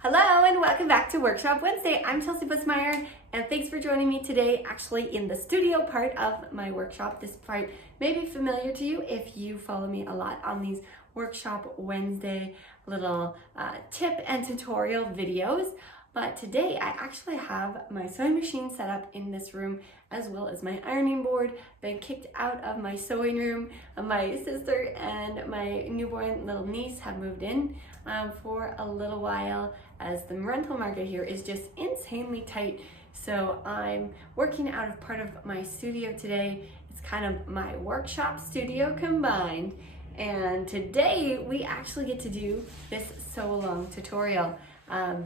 Hello and welcome back to Workshop Wednesday. I'm Chelsea Bussmeyer and thanks for joining me today actually in the studio part of my workshop. This part may be familiar to you if you follow me a lot on these Workshop Wednesday little tip and tutorial videos. But today I actually have my sewing machine set up in this room as well as my ironing board. Been kicked out of my sewing room. My sister and my newborn little niece have moved in for a little while as the rental market here is just insanely tight. So I'm working out of part of my studio today. It's kind of my workshop studio combined. And today we actually get to do this sew along tutorial.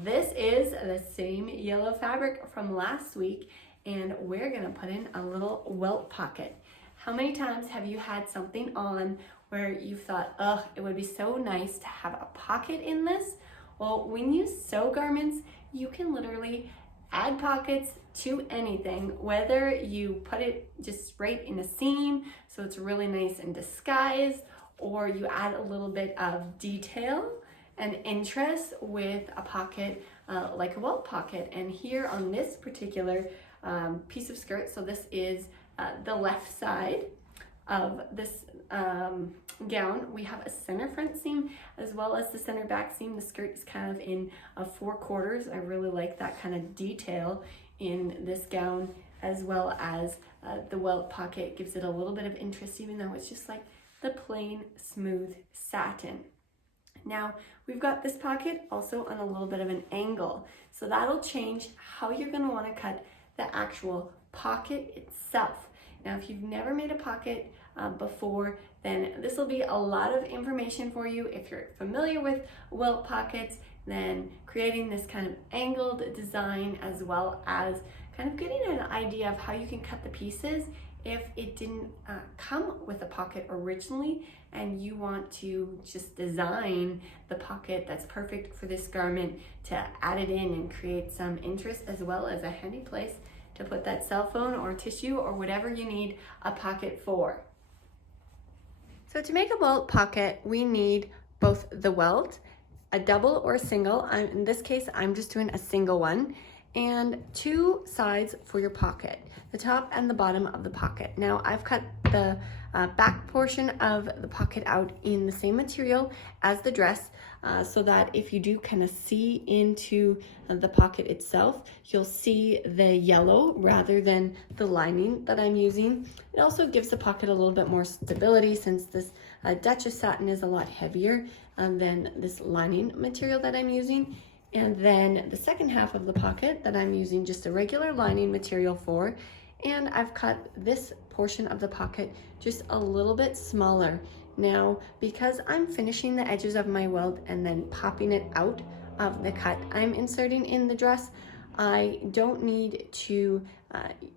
This is the same yellow fabric from last week and we're gonna put in a little welt pocket. How many times have you had something on where you thought, oh, it would be so nice to have a pocket in this? Well, when you sew garments, you can literally add pockets to anything, whether you put it just right in a seam so it's really nice and disguised, or you add a little bit of detail and interest with a pocket like a welt pocket. And here on this particular piece of skirt, so this is the left side of this gown, we have a center front seam as well as the center back seam. The skirt is kind of in 4 quarters. I really like that kind of detail in this gown, as well as the welt pocket gives it a little bit of interest even though it's just like the plain smooth satin. Now we've got this pocket also on a little bit of an angle, so that'll change how you're going to want to cut the actual pocket itself. Now if you've never made a pocket before, then this will be a lot of information for you. If you're familiar with welt pockets, then creating this kind of angled design as well as kind of getting an idea of how you can cut the pieces if it didn't come with a pocket originally and you want to just design the pocket that's perfect for this garment to add it in and create some interest, as well as a handy place to put that cell phone or tissue or whatever you need a pocket for. So to make a welt pocket, we need both the welt, a double or a single. In this case, I'm just doing a single one, and 2 sides for your pocket, the top and the bottom of the pocket. Now I've cut the back portion of the pocket out in the same material as the dress, so that if you do kind of see into the pocket itself, you'll see the yellow rather than the lining that I'm using. It also gives the pocket a little bit more stability since this Duchess satin is a lot heavier than this lining material that I'm using. And then the second half of the pocket that I'm using just a regular lining material for, and I've cut this portion of the pocket just a little bit smaller. Now, because I'm finishing the edges of my welt and then popping it out of the cut I'm inserting in the dress, I don't need to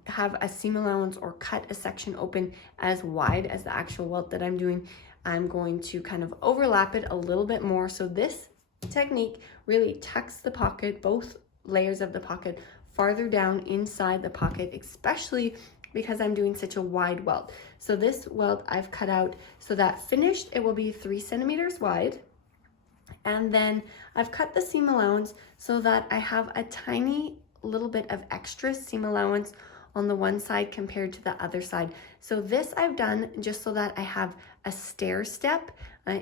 have a seam allowance or cut a section open as wide as the actual welt that I'm doing. I'm going to kind of overlap it a little bit more. So this technique really tucks the pocket, both layers of the pocket, farther down inside the pocket, especially because I'm doing such a wide welt. So this welt I've cut out so that finished it will be 3 centimeters wide. And then I've cut the seam allowance so that I have a tiny little bit of extra seam allowance on the one side compared to the other side. So this I've done just so that I have a stair step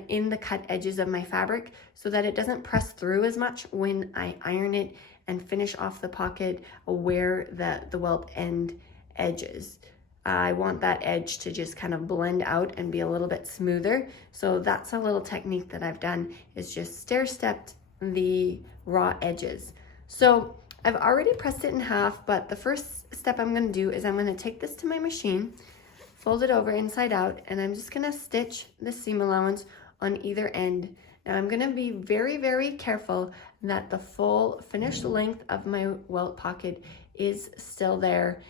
in the cut edges of my fabric so that it doesn't press through as much when I iron it and finish off the pocket where the welt end edges. I want that edge to just kind of blend out and be a little bit smoother. So that's a little technique that I've done, is just stair stepped the raw edges. So I've already pressed it in half, but the first step I'm going to do is I'm going to take this to my machine, fold it over inside out, and I'm just going to stitch the seam allowance on either end. Now I'm going to be very, very careful that the full finished length of my welt pocket is still there.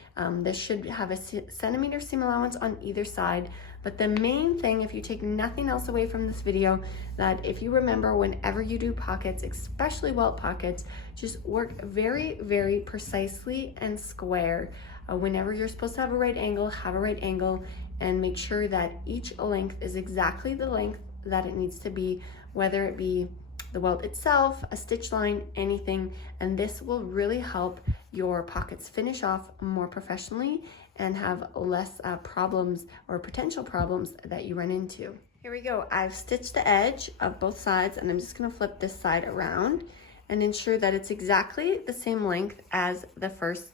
This should have a centimeter seam allowance on either side. But the main thing, if you take nothing else away from this video, that if you remember whenever you do pockets, especially welt pockets, just work very, very precisely and square. Whenever you're supposed to have a right angle, have a right angle, and make sure that each length is exactly the length that it needs to be, whether it be the welt itself, a stitch line, anything, and this will really help your pockets finish off more professionally and have less problems or potential problems that you run into. Here we go. I've stitched the edge of both sides, and I'm just going to flip this side around and ensure that it's exactly the same length as the first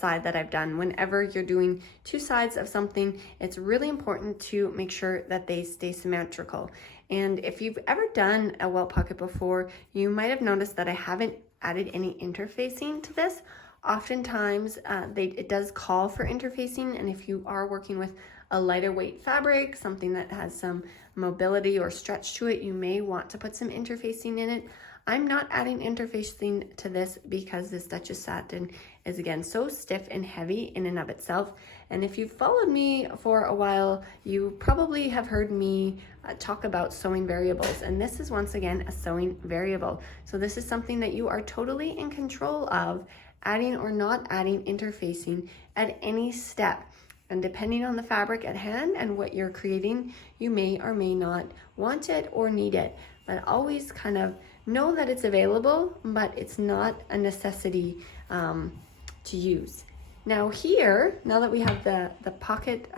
side that I've done. Whenever you're doing two sides of something, it's really important to make sure that they stay symmetrical. And if you've ever done a welt pocket before, you might have noticed that I haven't added any interfacing to this. Oftentimes it does call for interfacing, and if you are working with a lighter weight fabric, something that has some mobility or stretch to it, you may want to put some interfacing in it. I'm not adding interfacing to this because this Duchess satin is, again, so stiff and heavy in and of itself. And if you've followed me for a while, you probably have heard me talk about sewing variables. And this is, once again, a sewing variable. So this is something that you are totally in control of, adding or not adding interfacing at any step. And depending on the fabric at hand and what you're creating, you may or may not want it or need it. But always kind of know that it's available, but it's not a necessity to use. Now here, now that we have the pocket,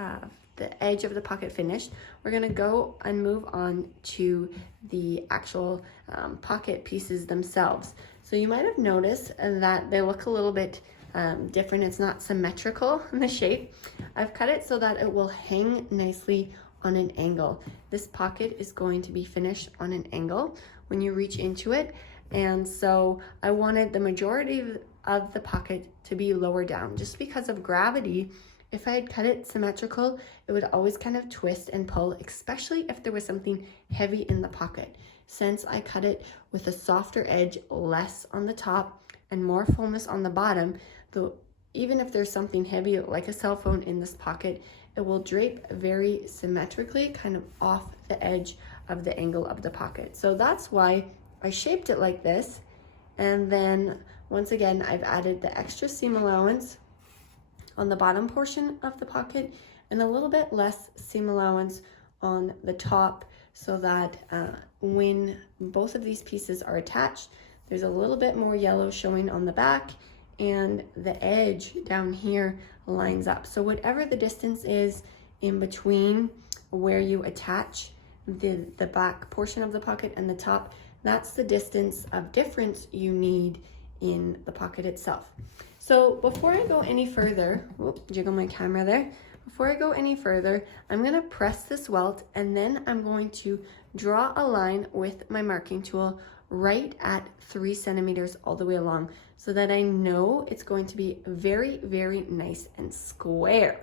the edge of the pocket finished, we're gonna go and move on to the actual pocket pieces themselves. So you might have noticed that they look a little bit different. It's not symmetrical in the shape. I've cut it so that it will hang nicely on an angle. This pocket is going to be finished on an angle when you reach into it, and so I wanted the majority of the pocket to be lower down just because of gravity. If I had cut it symmetrical, it would always kind of twist and pull, especially if there was something heavy in the pocket. Since I cut it with a softer edge, less on the top and more fullness on the bottom, even if there's something heavy like a cell phone in this pocket, it will drape very symmetrically, kind of off the edge of the angle of the pocket. So that's why I shaped it like this. And then once again, I've added the extra seam allowance on the bottom portion of the pocket and a little bit less seam allowance on the top, so that when both of these pieces are attached, there's a little bit more yellow showing on the back, and the edge down here lines up. So whatever the distance is in between where you attach the back portion of the pocket and the top, that's the distance of difference you need in the pocket itself. So before I go any further, jiggle my camera there. Before I go any further, I'm gonna press this welt, and then I'm going to draw a line with my marking tool right at 3 centimeters all the way along, so that I know it's going to be very, very nice and square.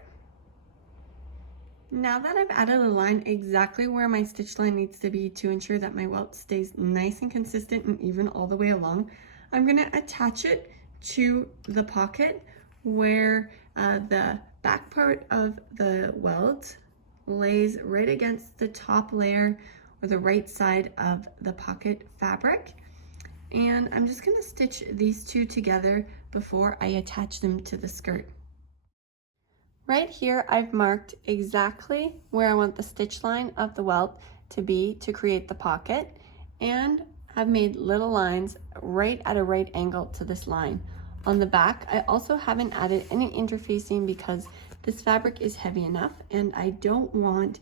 Now that I've added a line exactly where my stitch line needs to be to ensure that my welt stays nice and consistent and even all the way along, I'm gonna attach it to the pocket where the back part of the welt lays right against the top layer or the right side of the pocket fabric. And I'm just gonna stitch these two together before I attach them to the skirt. Right here, I've marked exactly where I want the stitch line of the welt to be to create the pocket, and I've made little lines right at a right angle to this line. On the back, I also haven't added any interfacing because this fabric is heavy enough, and I don't want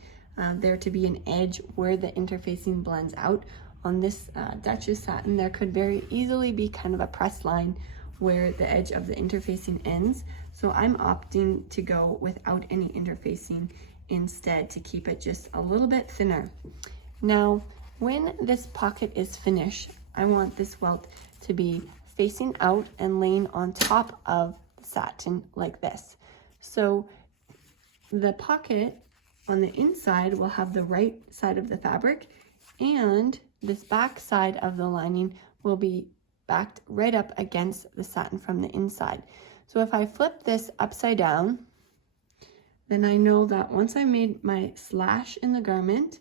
there to be an edge where the interfacing blends out. On this Duchess satin, there could very easily be kind of a press line where the edge of the interfacing ends. So I'm opting to go without any interfacing instead, to keep it just a little bit thinner. Now, when this pocket is finished, I want this welt to be facing out and laying on top of the satin like this. So the pocket on the inside will have the right side of the fabric, and this back side of the lining will be backed right up against the satin from the inside. So if I flip this upside down, then I know that once I made my slash in the garment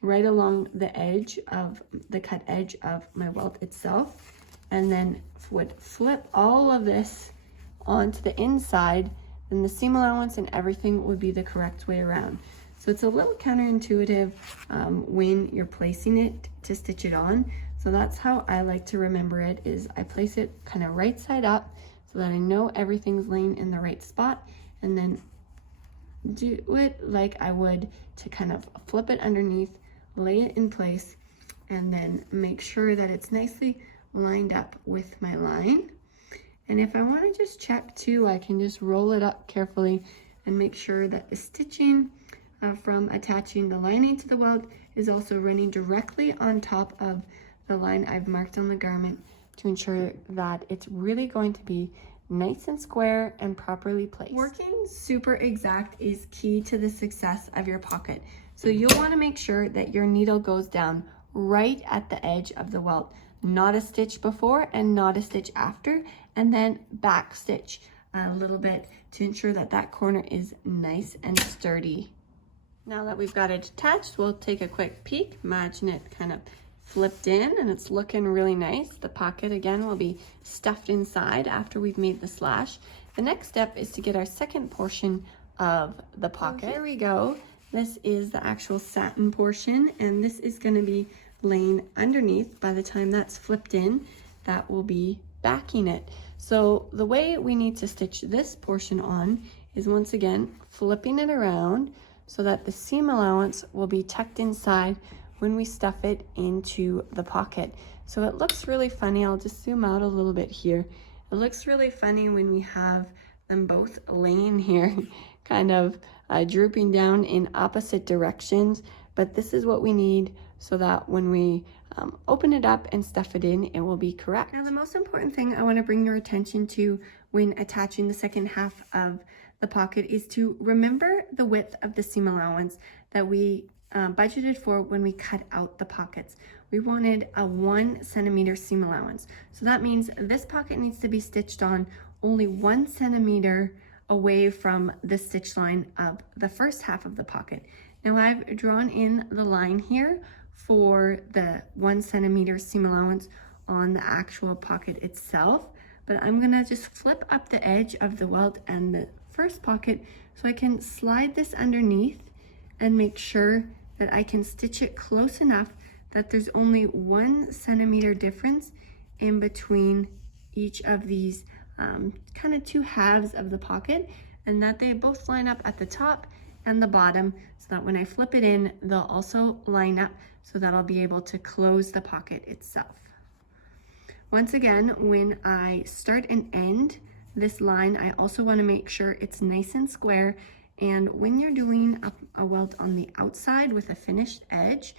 right along the edge of the cut edge of my welt itself, and then would flip all of this onto the inside, then the seam allowance and everything would be the correct way around. So it's a little counterintuitive when you're placing it to stitch it on. So that's how I like to remember it, is I place it kind of right side up so that I know everything's laying in the right spot, and then do it like I would to kind of flip it underneath, lay it in place, and then make sure that it's nicely lined up with my line. And if I want to just check too, I can just roll it up carefully and make sure that the stitching from attaching the lining to the welt is also running directly on top of the line I've marked on the garment, to ensure that it's really going to be nice and square and properly placed. Working super exact is key to the success of your pocket. So you'll want to make sure that your needle goes down right at the edge of the welt, not a stitch before and not a stitch after, and then back stitch a little bit to ensure that that corner is nice and sturdy. Now that we've got it attached, we'll take a quick peek. Imagine it kind of flipped in and it's looking really nice. The pocket again will be stuffed inside after we've made the slash. The next step is to get our second portion of the pocket. So here we go. This is the actual satin portion, and this is going to be laying underneath. By the time that's flipped in, that will be backing it. So the way we need to stitch this portion on is, once again, flipping it around so that the seam allowance will be tucked inside when we stuff it into the pocket. So it looks really funny. I'll just zoom out a little bit here. It looks really funny when we have them both laying here, kind of drooping down in opposite directions, but this is what we need so that when we open it up and stuff it in, it will be correct. Now, the most important thing I want to bring your attention to when attaching the second half of the pocket is to remember the width of the seam allowance that we budgeted for when we cut out the pockets. We wanted a 1 centimeter seam allowance. So that means this pocket needs to be stitched on only 1 centimeter away from the stitch line of the first half of the pocket. Now I've drawn in the line here for the 1 centimeter seam allowance on the actual pocket itself, but I'm gonna just flip up the edge of the welt and the first pocket so I can slide this underneath and make sure that I can stitch it close enough that there's only 1 centimeter difference in between each of these kind of two halves of the pocket, and that they both line up at the top and the bottom, so that when I flip it in, they'll also line up, so that I'll be able to close the pocket itself. Once again, when I start and end this line, I also want to make sure it's nice and square. And when you're doing a welt on the outside with a finished edge,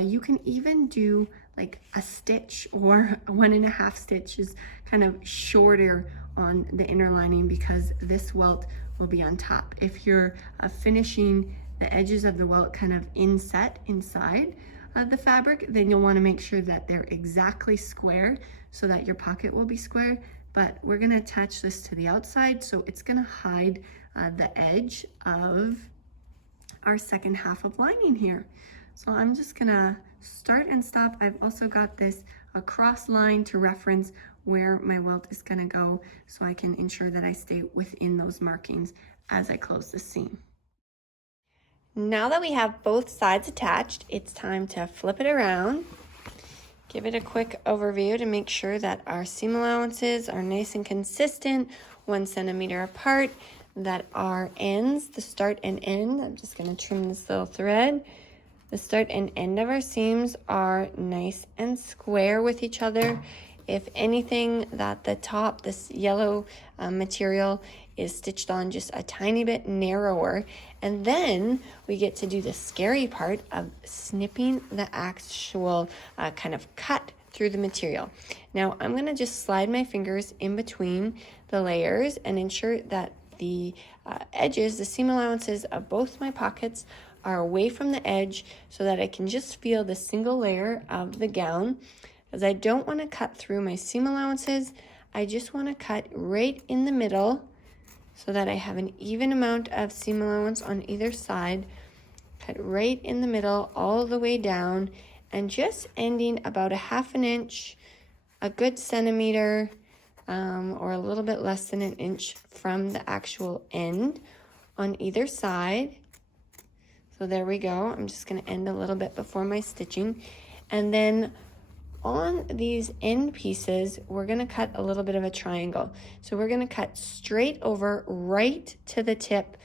you can even do like a stitch or 1.5 stitches, kind of shorter on the inner lining, because this welt will be on top. If you're finishing the edges of the welt kind of inset inside the fabric, then you'll want to make sure that they're exactly square so that your pocket will be square. But we're going to attach this to the outside, so it's going to hide the edge of our second half of lining here. So I'm just gonna start and stop. I've also got this cross line to reference where my welt is gonna go, so I can ensure that I stay within those markings as I close the seam. Now that we have both sides attached, it's time to flip it around. Give it a quick overview to make sure that our seam allowances are nice and consistent, 1 centimeter apart, that our ends, the start and end, I'm just going to trim this little thread, the start and end of our seams are nice and square with each other. If anything, that the top, this yellow material, is stitched on just a tiny bit narrower. And then we get to do the scary part of snipping the actual kind of cut through the material. Now I'm going to just slide my fingers in between the layers and ensure that the edges, the seam allowances of both my pockets are away from the edge, so that I can just feel the single layer of the gown, because I don't want to cut through my seam allowances. I just want to cut right in the middle so that I have an even amount of seam allowance on either side. Cut right in the middle all the way down, and just ending about 1/2 inch, a good centimeter, or a little bit less than 1 inch from the actual end on either side. So there we go. I'm just going to end a little bit before my stitching. And then on these end pieces, we're going to cut a little bit of a triangle. So we're going to cut straight over right to the tip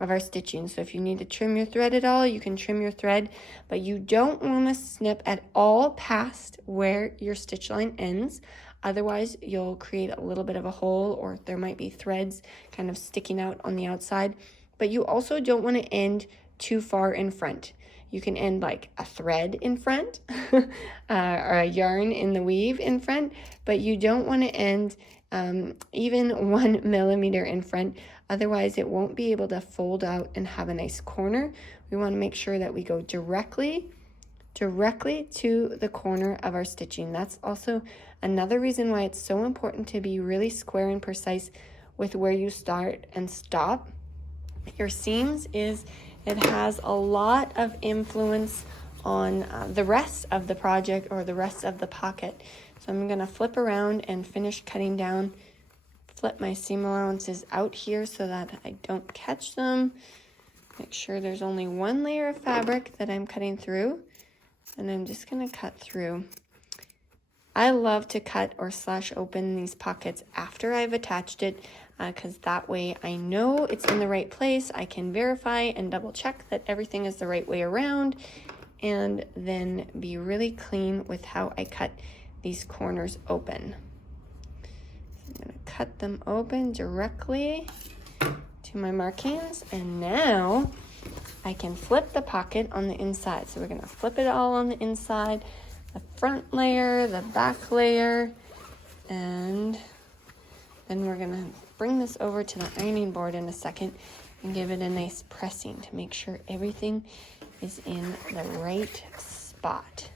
of our stitching. So if you need to trim your thread at all, you can trim your thread, but you don't want to snip at all past where your stitch line ends. Otherwise, you'll create a little bit of a hole, or there might be threads kind of sticking out on the outside. But you also don't want to end too far in front. You can end like a thread in front or a yarn in the weave in front, but you don't want to end even 1 millimeter in front. Otherwise, it won't be able to fold out and have a nice corner. We want to make sure that we go directly to the corner of our stitching. That's also another reason why it's so important to be really square and precise with where you start and stop your seams. It has a lot of influence on the rest of the project or the rest of the pocket. So I'm going to flip around and finish cutting down, flip my seam allowances out here so that I don't catch them. Make sure there's only one layer of fabric that I'm cutting through, and I'm just going to cut through. I love to cut or slash open these pockets after I've attached it, because that way I know it's in the right place. I can verify and double check that everything is the right way around, and then be really clean with how I cut these corners open. So I'm going to cut them open directly to my markings, and now I can flip the pocket on the inside. So we're going to flip it all on the inside, the front layer, the back layer, and then we're going to bring this over to the ironing board in a second and give it a nice pressing to make sure everything is in the right spot.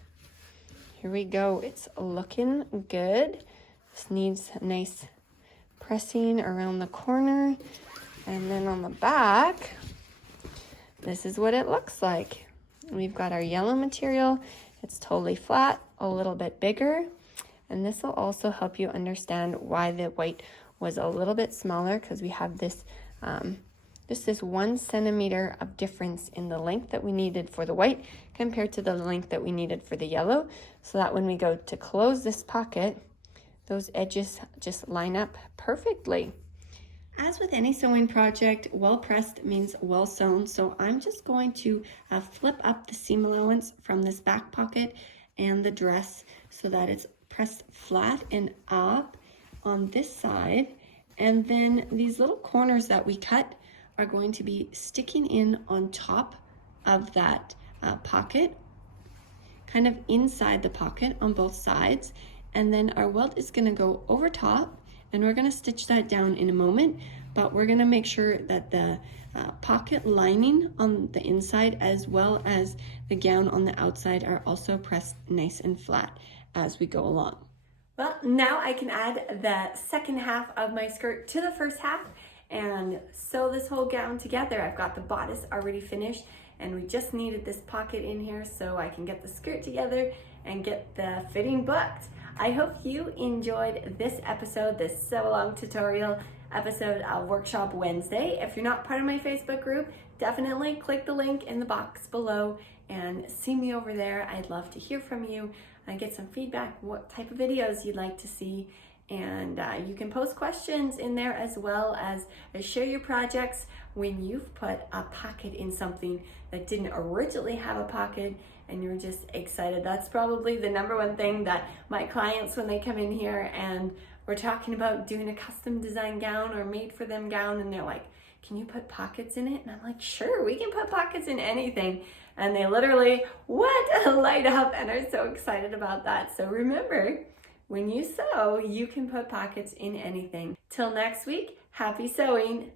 Here we go. It's looking good. This needs a nice pressing around the corner. And then on the back, this is what it looks like. We've got our yellow material. It's totally flat, a little bit bigger. And this will also help you understand why the white was a little bit smaller, because we have this just this 1 centimeter of difference in the length that we needed for the white compared to the length that we needed for the yellow, so that when we go to close this pocket, those edges just line up perfectly. As with any sewing project, well pressed means well sewn. So I'm just going to flip up the seam allowance from this back pocket and the dress so that it's pressed flat and up on this side. And then these little corners that we cut are going to be sticking in on top of that pocket, kind of inside the pocket on both sides. And then our welt is going to go over top, and we're going to stitch that down in a moment, but we're going to make sure that the pocket lining on the inside as well as the gown on the outside are also pressed nice and flat as we go along. Well, now I can add the second half of my skirt to the first half and sew this whole gown together. I've got the bodice already finished, and we just needed this pocket in here so I can get the skirt together and get the fitting booked. I hope you enjoyed this episode, this sew along tutorial episode of Workshop Wednesday. If you're not part of my Facebook group, definitely click the link in the box below and see me over there. I'd love to hear from you and get some feedback, what type of videos you'd like to see. And you can post questions in there, as well as share your projects when you've put a pocket in something that didn't originally have a pocket and you're just excited. That's probably the number one thing that my clients, when they come in here and we're talking about doing a custom design gown or made for them gown, and they're like, can you put pockets in it? And I'm like, sure, we can put pockets in anything. And they literally, light up and are so excited about that. So remember, when you sew, you can put pockets in anything. Till next week, happy sewing.